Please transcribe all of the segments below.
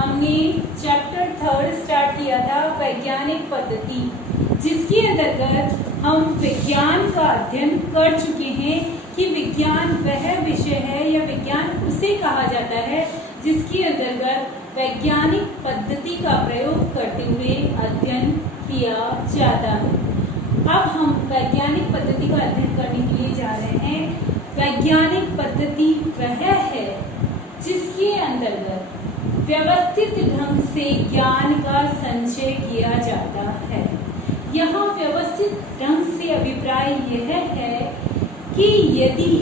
हमने chapter 3 start किया था वैज्ञानिक पद्धति, जिसके अंतर्गत हम विज्ञान का अध्ययन कर चुके हैं कि विज्ञान वह विषय है या विज्ञान उसे कहा जाता है जिसके अंतर्गत वैज्ञानिक पद्धति का प्रयोग करते हुए अध्ययन किया जाता है। अब हम वैज्ञानिक पद्धति का अध्ययन करने के लिए जा रहे हैं। वैज्ञानिक पद्धति वह है जिसके अंतर्गत व्यवस्थित ढंग से ज्ञान का संचय किया जाता है। यहाँ व्यवस्थित ढंग से अभिप्राय यह है कि यदि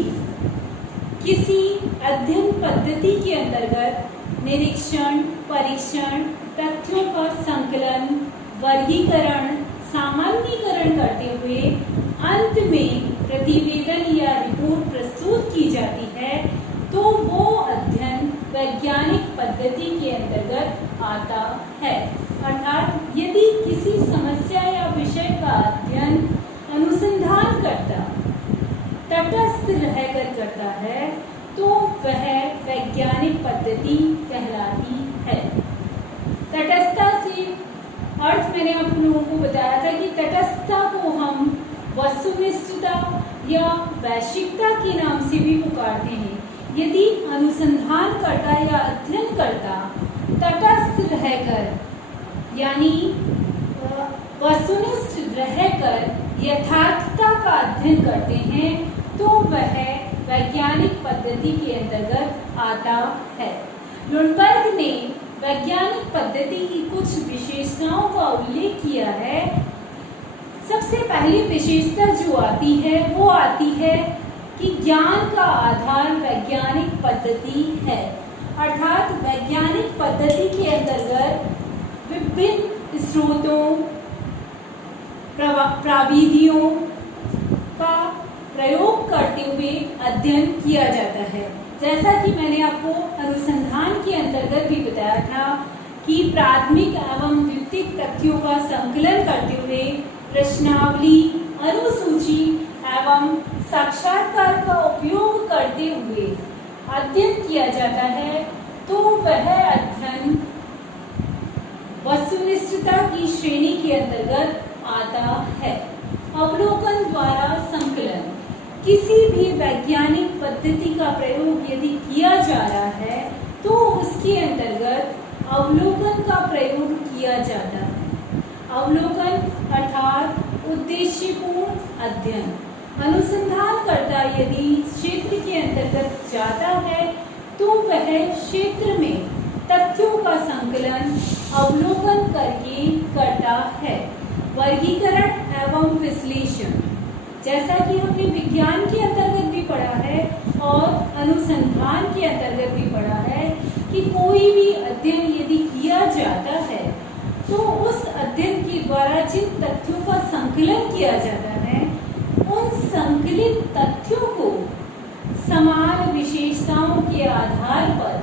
किसी अध्ययन पद्धति के अंतर्गत निरीक्षण, परीक्षण, तथ्यों का संकलन, वर्गीकरण, सामान्यीकरण करते हुए अंत में प्रतिवेदन या रिपोर्ट प्रस्तुत की जाती है तो वो अध्ययन वैज्ञानिक पद्धति के अंतर्गत आता है। अर्थात यदि किसी समस्या या विषय का अध्ययन अनुसंधान करता तटस्थ रहकर करता है तो वह वैज्ञानिक पद्धति कहलाती है। तटस्थता से अर्थ मैंने आप लोगों को बताया था कि तटस्थता को हम वस्तुनिष्ठता या वैश्विकता के नाम से भी पुकारते हैं। यदि अनुसंधानकर्ता या अध्ययनकर्ता तटस्थ रहकर यानी वस्तुनिष्ठ रहकर यथार्थता का अध्ययन करते हैं तो वह वैज्ञानिक पद्धति के अंतर्गत आता है। लुंडबर्ग ने वैज्ञानिक पद्धति की कुछ विशेषताओं का उल्लेख किया है। सबसे पहली विशेषता जो आती है वो आती है कि ज्ञान का आधार वैज्ञानिक पद्धति है। अर्थात वैज्ञानिक पद्धति के अंतर्गत विभिन्न स्रोतों, प्रविधियों का प्रयोग करते हुए अध्ययन किया जाता है। जैसा कि मैंने आपको अनुसंधान के अंतर्गत भी बताया था कि प्राथमिक एवं द्वितीयक तथ्यों का संकलन करते हुए प्रश्नावली, अनुसूची एवं साक्षात्कार का उपयोग करते हुए अध्ययन किया जाता है तो वह अध्ययन वस्तुनिष्ठता की श्रेणी के अंतर्गत आता है। अवलोकन द्वारा संकलन, किसी भी वैज्ञानिक पद्धति का प्रयोग यदि किया जा रहा है तो उसके अंतर्गत अवलोकन का प्रयोग किया जाता है। अवलोकन अर्थात उद्देश्यपूर्ण अध्ययन। अनुसंधानकर्ता यदि क्षेत्र के अंतर्गत जाता है तो वह क्षेत्र में तथ्यों का संकलन अवलोकन करके करता है। वर्गीकरण एवं विश्लेषण, जैसा कि हमने विज्ञान के अंतर्गत भी पढ़ा है और अनुसंधान के अंतर्गत भी पढ़ा है कि कोई भी अध्ययन यदि किया जाता है तो उस अध्ययन के द्वारा जिन तथ्यों का संकलन किया जाता है उन संकलित तथ्यों को समान विशेषताओं के आधार पर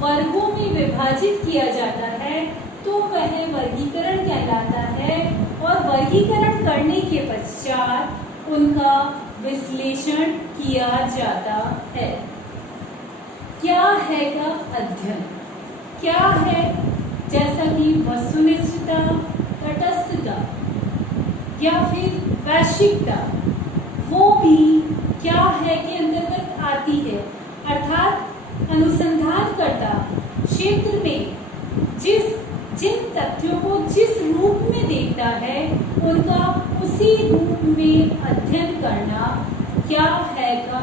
वर्गों में विभाजित किया जाता है तो वह वर्गीकरण कहलाता है और वर्गीकरण करने के पश्चात उनका विश्लेषण किया जाता है। क्या है का अध्ययन? क्या है? जैसा कि वस्तुनिष्ठता, तटस्थता या फिर वैश्विकता, वो भी क्या है के अंतर्गत आती है। अर्थात अनुसंधानकर्ता क्षेत्र में जिन तथ्यों को जिस रूप में देखता है उनका उसी रूप में अध्ययन करना क्या है का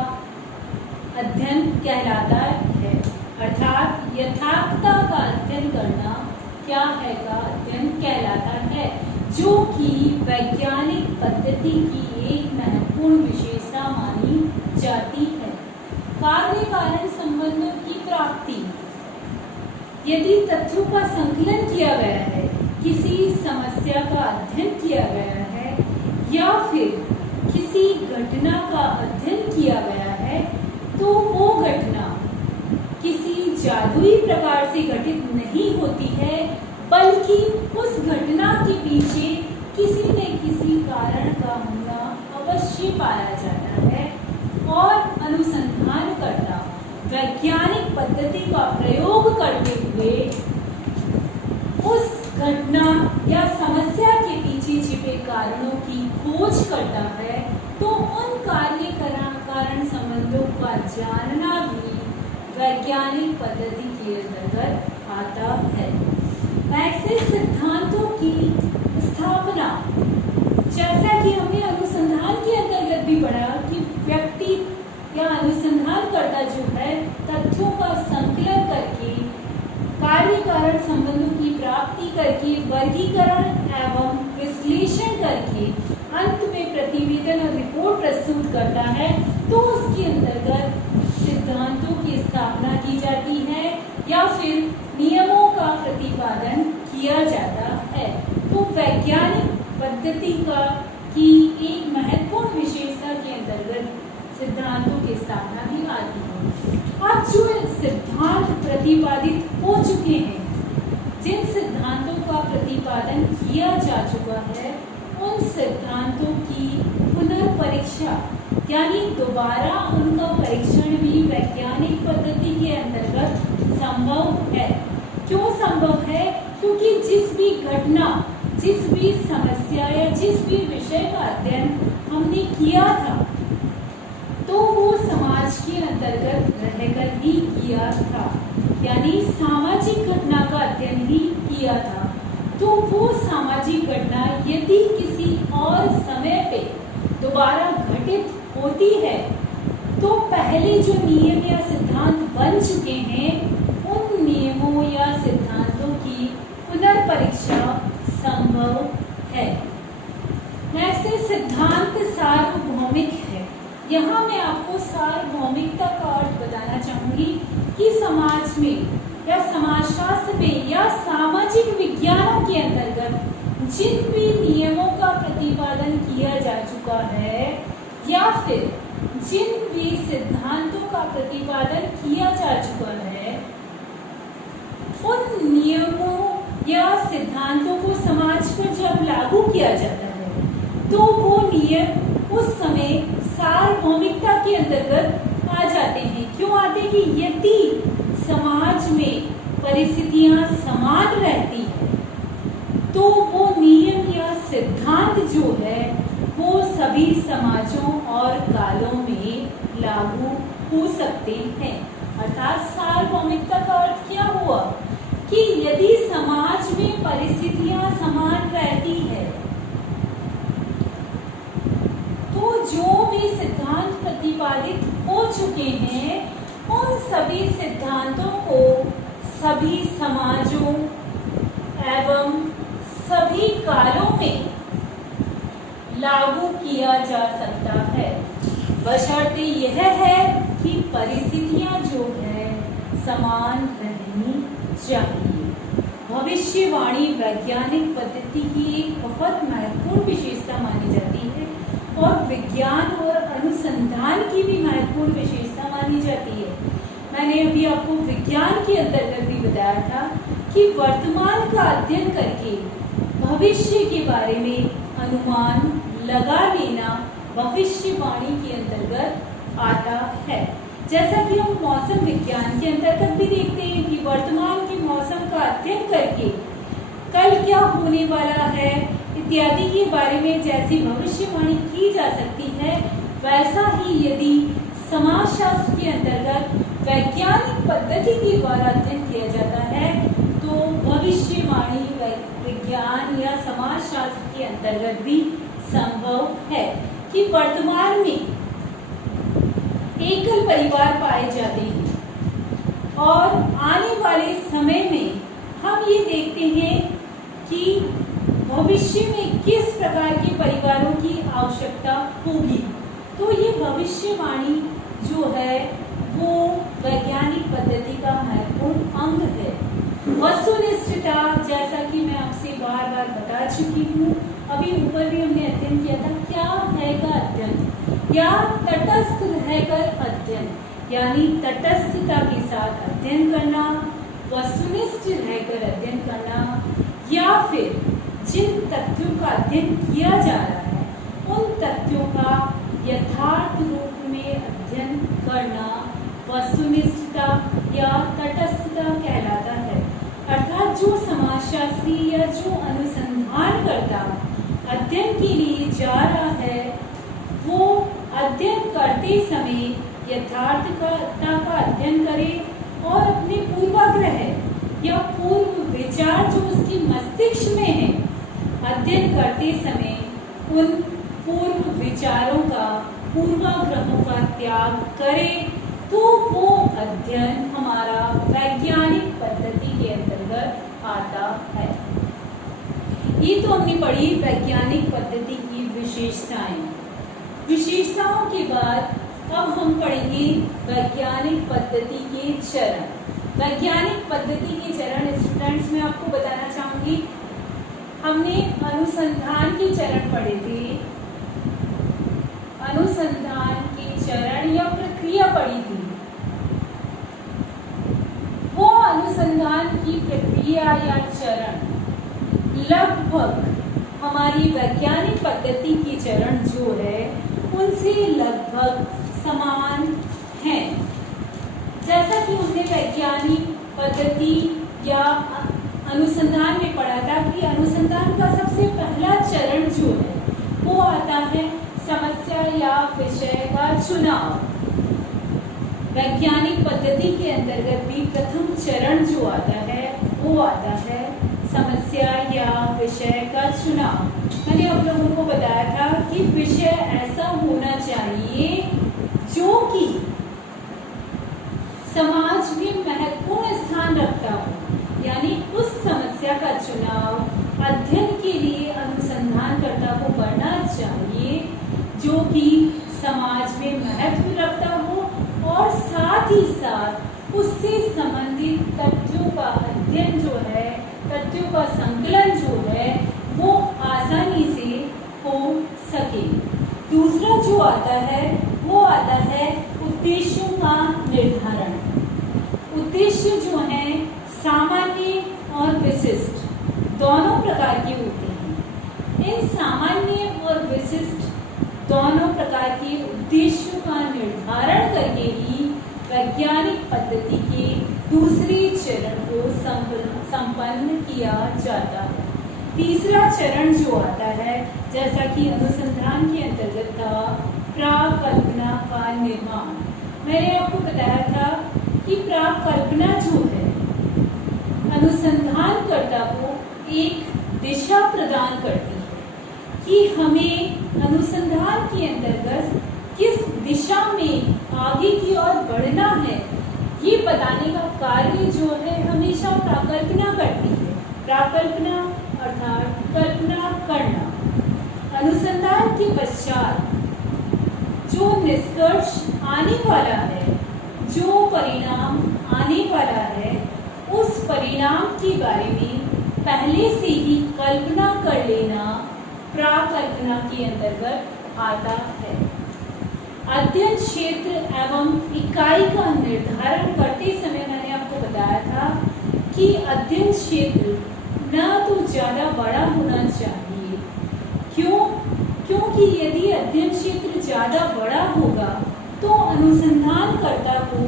अध्ययन कहलाता है। अर्थात यथार्थता का अध्ययन करना क्या है का अध्ययन कहलाता है, जो कि वैज्ञानिक पद्धति की एक महत्वपूर्ण विशेषता मानी जाती है। कार्य कारण संबंधों की प्राप्ति, यदि तथ्यों का संकलन किया गया है, किसी समस्या का अध्ययन किया गया है या फिर किसी घटना का अध्ययन किया गया है तो वो घटना किसी जादुई प्रकार से घटित नहीं होती है, बल्कि उस घटना के पीछे किसी न किसी कारण का होना अवश्य पाया जाता है और अनुसंधानकर्ता वैज्ञानिक पद्धति का प्रयोग करते हुए घटना या समस्या के पीछे छिपे कारणों की खोज करता है तो उन कारण संबंधों का जानना भी वैज्ञानिक पद्धति के अंतर्गत आता है। ऐसे सिद्धांतों की स्थापना, जैसा कि हमने अनुसंधान के अंतर्गत भी पढ़ा कि व्यक्ति या अनुसंधानकर्ता जो है तथ्यों का संकलन करके कार्य कारण संबंधों की प्राप्ति करके वर्गीकरण एवं विश्लेषण करके अंत में प्रतिवेदन और रिपोर्ट प्रस्तुत करता है, तो उसके अंतर्गत सिद्धांतों की स्थापना की जाती है या फिर नियमों का प्रतिपादन किया जाता है। तो वैज्ञानिक पद्धति की एक महत्वपूर्ण विशेषता के अंतर्गत सिद्धांतों की स्थापना भी आती है। अब जो सिद्धांत प्रतिपादित हो चुके हैं, जिन सिद्धांतों का प्रतिपादन किया जा चुका है, उन सिद्धांतों की पुनर्परीक्षा यानी दोबारा उनका परीक्षण भी वैज्ञानिक पद्धति के अंतर्गत संभव है। क्यों संभव है? क्योंकि जिस भी घटना, जिस भी समस्या या जिस भी विषय का अध्ययन हमने किया था, तो वो समाज के अंतर्गत रहकर ही किया था, यानी सामाजिक घटना का अध्ययन ही किया था। तो वो सामाजिक घटना यदि किसी और समय पे दोबारा घटित होती है, तो पहले जो नियम या सिद्धांत बन चुके हैं, उन नियमों या सिद्धांतों की पुनर्परीक्षा संभव है। ऐसे सिद्धांत सार्वभौमिक है। यहाँ मैं आपको सार्वभौमिकता का अर्थ बताना चाहूंगी कि समाज में या समाजशास्त्र में या सामाजिक विज्ञानों के अंतर्गत जिन भी नियमों का प्रतिपादन किया जा चुका है या फिर जिन भी सिद्धांतों का प्रतिपादन किया जा चुका है, उन नियमों या सिद्धांतों को समाज पर जब लागू किया जाता है, तो वो नियम उस समय सार्वभौमिकता के अंतर्गत आ जाते हैं। क्यों आते हैं? कि यदि समाज में परिस्थितियां समान रहती है, तो वो नियम या सिद्धांत जो है वो सभी समाजों और कालों में लागू हो सकते हैं। अर्थात सार्वभौमिकता का अर्थ क्या हुआ कि यदि समाज में परिस्थितियां समान रहती है, तो जो भी सिद्धांत प्रतिपादित हो चुके हैं, उन सभी सिद्धांतों को सभी समाजों एवं सभी कालों में लागू किया जा सकता है। बशर्ते यह है कि परिस्थितियां जो है समान रहनी चाहिए। भविष्यवाणी वैज्ञानिक पद्धति की एक बहुत महत्वपूर्ण विशेषता मानी जाती है और विज्ञान और अनुसंधान की भी महत्वपूर्ण विशेषता मानी जाती है। मैंने अभी आपको विज्ञान के अंतर्गत भी बताया था कि वर्तमान का अध्ययन करके भविष्य के बारे में अनुमान लगा लेना भविष्यवाणी के अंतर्गत आता है। जैसा कि हम मौसम विज्ञान के अंतर्गत भी देखते हैं कि वर्तमान के मौसम का अध्ययन करके कल क्या होने वाला है इत्यादि के बारे में जैसी भविष्यवाणी की जा सकती है, वैसा ही यदि समाजशास्त्र के अंतर्गत वैज्ञानिक पद्धति के द्वारा अध्ययन किया जाता है, तो भविष्यवाणी विज्ञान या समाजशास्त्र के अंतर्गत भी संभव है कि वर्तमान में एकल परिवार पाए जाते हैं और आने वाले समय में हम ये देखते हैं कि भविष्य में किस प्रकार के परिवारों की आवश्यकता होगी। तो ये भविष्यवाणी जो है वो वैज्ञानिक पद्धति का महत्वपूर्ण अंग है। वस्तुनिष्ठता, जैसा कि मैं आपसे बार बार बता चुकी हूँ, अभी ऊपर भी हमने अध्ययन किया था, क्या है का अध्ययन या तटस्थ रहकर अध्ययन, यानी तटस्थता के साथ अध्ययन करना, वस्तुनिष्ठ रहकर अध्ययन करना, या फिर जिन तथ्यों का अध्ययन किया जा रहा है उन तथ्यों का यथार्थ रूप में अध्ययन करना वस्तुनिष्ठता या तटस्थता कहलाता है। अर्थात जो समाज समाजशास्त्री या जो अनुसंधानकर्ता अध्ययन के लिए जा रहा है वो अध्ययन करते समय यथार्थता का अध्ययन करे और अपने पूर्वाग्रह या पूर्व विचार जो उसकी मस्तिष्क में है अध्ययन करते समय उन पूर्व विचारों का पूर्वाग्रहों का त्याग करे तो वो अध्ययन हमारा वैज्ञानिक पद्धति के अंतर्गत आता है। ये तो हमने पढ़ी वैज्ञानिक पद्धति की विशेषताएं। विशेषताओं के बाद अब हम पढ़ेंगे वैज्ञानिक पद्धति के चरण। वैज्ञानिक पद्धति के चरण स्टूडेंट्स मैं आपको बताना चाहूंगी, हमने अनुसंधान के चरण पढ़े थे, अनुसंधान के चरण या प्रक्रिया पढ़ी थी। वो अनुसंधान की प्रक्रिया या चरण लगभग हमारी वैज्ञानिक पद्धति के चरण जो है उनसे लगभग समान हैं। जैसा कि हमने वैज्ञानिक पद्धति या अनुसंधान में पढ़ा था कि अनुसंधान का सबसे पहला चरण जो है वो आता है समस्या या विषय का चुनाव। वैज्ञानिक पद्धति के अंतर्गत भी प्रथम चरण जो आता है वो आता है समस्या या विषय का चुनाव। मैंने आप लोगों को बताया था कि विषय ऐसा होना चाहिए जो कि समाज में महत्वपूर्ण स्थान रखता हो, यानी उस समस्या का चुनाव अध्ययन के लिए अनुसंधानकर्ता को करना चाहिए जो कि समाज में महत्व रखता हो और साथ ही साथ उससे संबंधित तथ्यों का अध्ययन जो है, तथ्यों का संकलन जो है वो आसानी से हो सके। दूसरा जो आता है वो आता है उद्देश्यों का निर्धारण। उद्देश्य जो है सामान्य और विशिष्ट दोनों प्रकार के होते हैं। इन सामान्य और विशिष्ट दोनों प्रकार के उद्देश्यों का निर्धारण करके ही वैज्ञानिक पद्धति के दूसरे चरण को संपन्न किया जाता है। तीसरा चरण जो आता है जैसा कि अनुसंधान के अंतर्गत था प्राकल्पना का निर्माण। मैंने आपको बताया था कि प्राकल्पना जो है अनुसंधानकर्ता को एक दिशा प्रदान करती है कि हमें अनुसंधान के अंतर्गत किस दिशा में आगे की ओर बढ़ना है, ये बताने का कार्य जो है हमेशा प्राकल्पना करती है। प्राकल्पना अर्थात कल्पना करना। अनुसंधान के पश्चात जो निष्कर्ष आने वाला है, जो परिणाम आने वाला है, उस परिणाम के बारे में पहले से ही कल्पना कर लेना प्राकल्पना के अंतर्गत आता है। अध्ययन क्षेत्र एवं इकाई का निर्धारण करते समय मैंने आपको बताया था कि अध्ययन क्षेत्र न तो ज़्यादा बड़ा होना चाहिए। क्योंकि यदि अध्ययन क्षेत्र ज़्यादा बड़ा होगा तो अनुसंधानकर्ता को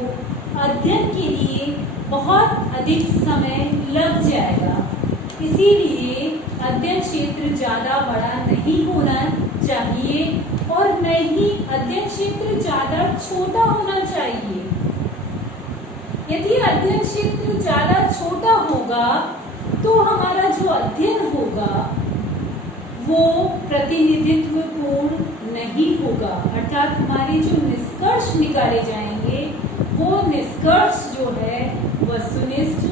अध्ययन के लिए बहुत अधिक समय लग जाएगा। इसीलिए अध्ययन क्षेत्र ज़्यादा बड़ा नहीं होना चाहिए और न ही अध्ययन क्षेत्र ज़्यादा छोटा होना चाहिए। यदि अध्ययन क्षेत्र ज़्यादा छोटा होगा तो हमारा जो अध्ययन होगा वो प्रतिनिधित्वपूर्ण नहीं होगा, अर्थात हमारे जो निष्कर्ष निकाले जाएंगे वो निष्कर्ष जो है वस्तुनिष्ठ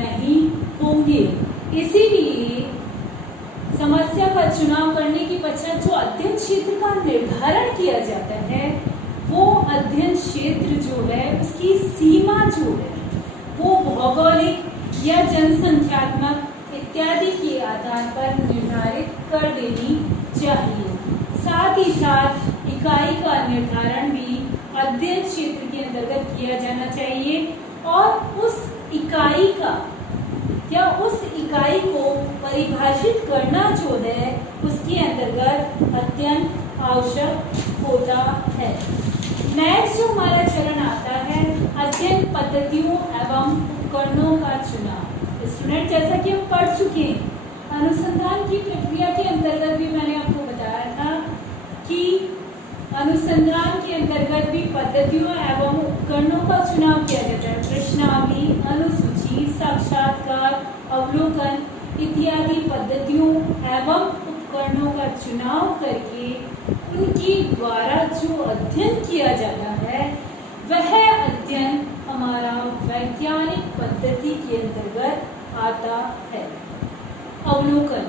नहीं होंगे। इसीलिए समस्या का चुनाव करने के पश्चात जो अध्ययन क्षेत्र का निर्धारण किया जाता है वो अध्ययन क्षेत्र जो है उसकी सीमा जो है वो भौगोलिक या जनसंख्यात्मक इत्यादि के आधार पर निर्धारित कर देनी चाहिए। साथ ही साथ इकाई का निर्धारण भी अध्ययन क्षेत्र के अंतर्गत किया जाना चाहिए और उस इकाई का या उस इकाई को परिभाषित करना जो है उसके अंतर्गत अत्यंत आवश्यक होता है। नेक्स्ट जो हमारा चरण आता है अध्ययन पद्धतियों एवं उपकरणों का चुनाव। स्टूडेंट, जैसा कि हम पढ़ चुके हैं, अनुसंधान की प्रक्रिया के अंतर्गत भी मैंने आपको बताया था कि अनुसंधान के अंतर्गत भी पद्धतियों एवं उपकरणों का चुनाव किया जाता है। प्रश्नावली, अनुसूची, साक्षात्कार, अवलोकन इत्यादि पद्धतियों एवं उपकरणों का चुनाव करके उनके द्वारा जो अध्ययन किया जाता है वह अध्ययन हमारा वैज्ञानिक पद्धति के अंतर्गत आता है। अवलोकन,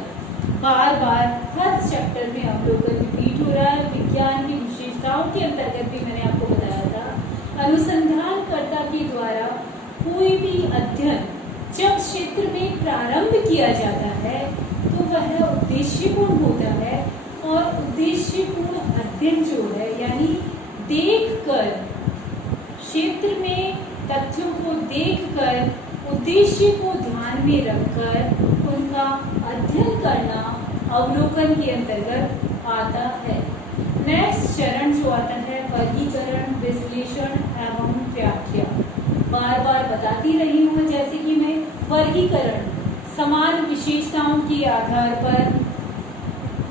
बार बार हर चैप्टर में अवलोकन रिपीट हो रहा है। विज्ञान की विशेषताओं के अंतर्गत भी मैंने आपको बताया था, अनुसंधानकर्ता के द्वारा कोई भी अध्ययन जब क्षेत्र में प्रारंभ किया जाता है तो वह उद्देश्यपूर्ण होता है, और उद्देश्यपूर्ण अध्ययन जो है यानी देखकर, क्षेत्र में तथ्यों को देखकर, उद्देश्य को ध्यान में रखकर उनका अध्ययन करना अवलोकन के अंतर्गत आता है। नेक्स्ट चरण जो आता है वर्गीकरण, विश्लेषण एवं व्याख्या। बार बार बताती रही हूँ जैसे कि मैं वर्गीकरण, समान विशेषताओं के आधार पर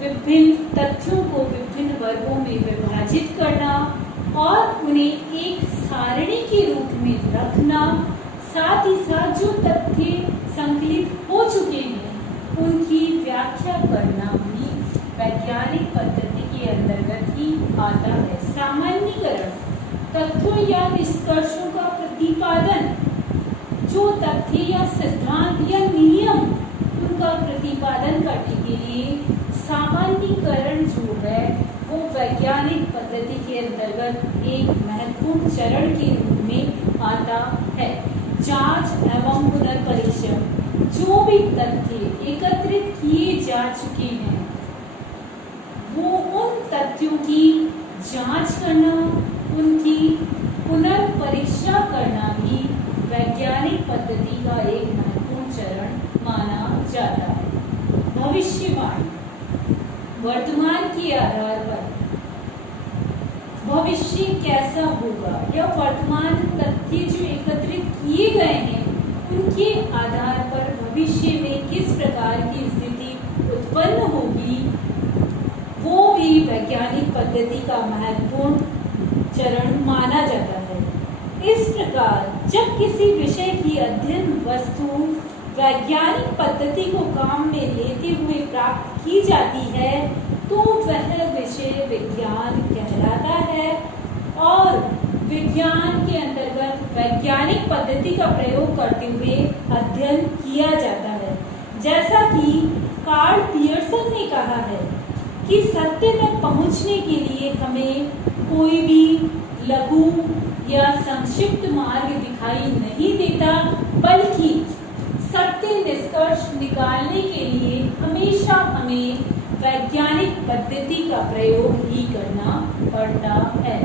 विभिन्न तथ्यों को विभिन्न वर्गों में विभाजित करना और उन्हें एक सारणी के रूप में रखना, साथ ही साथ जो तथ्य संकलित हो चुके हैं उनकी व्याख्या करना भी वैज्ञानिक पद्धति के अंतर्गत ही आता है। सामान्यीकरण, तथ्यों या निष्कर्षों का प्रतिपादन, जो तथ्य या सिद्धांत या नियम उनका प्रतिपादन करने के लिए सामान्यीकरण जो है वो वैज्ञानिक पद्धति के अंतर्गत एक महत्वपूर्ण चरण के रूप में आता है। जांच एवं पुनर्परीक्षण, जो भी तथ्य एकत्रित किए जा चुके हैं वो उन तथ्यों की जांच करना, उनकी पुनर्परीक्षा करना भी वैज्ञानिक पद्धति का एक महत्वपूर्ण चरण माना जाता है। भविष्यवाणी, वर्तमान के आधार पर भविष्य कैसा होगा या वर्तमान तथ्य जो एकत्रित किए गए हैं उनके आधार पर भविष्य में किस प्रकार की स्थिति उत्पन्न होगी, वो भी वैज्ञानिक पद्धति का महत्वपूर्ण चरण माना जाता है। इस प्रकार जब किसी विषय की अध्ययन वस्तु वैज्ञानिक पद्धति को काम में लेते हुए प्राप्त की जाती है तो वह विषय विज्ञान कहलाता है, और विज्ञान के अंतर्गत वैज्ञानिक पद्धति का प्रयोग करते हुए अध्ययन किया जाता है। जैसा कि कार्ल पियर्सन ने कहा है कि सत्य में पहुंचने के लिए हमें कोई भी लघु या संक्षिप्त मार्ग दिखाई नहीं देता, बल्कि सत्य निष्कर्ष निकालने के लिए हमेशा हमें वैज्ञानिक पद्धति का प्रयोग ही करना पड़ता है।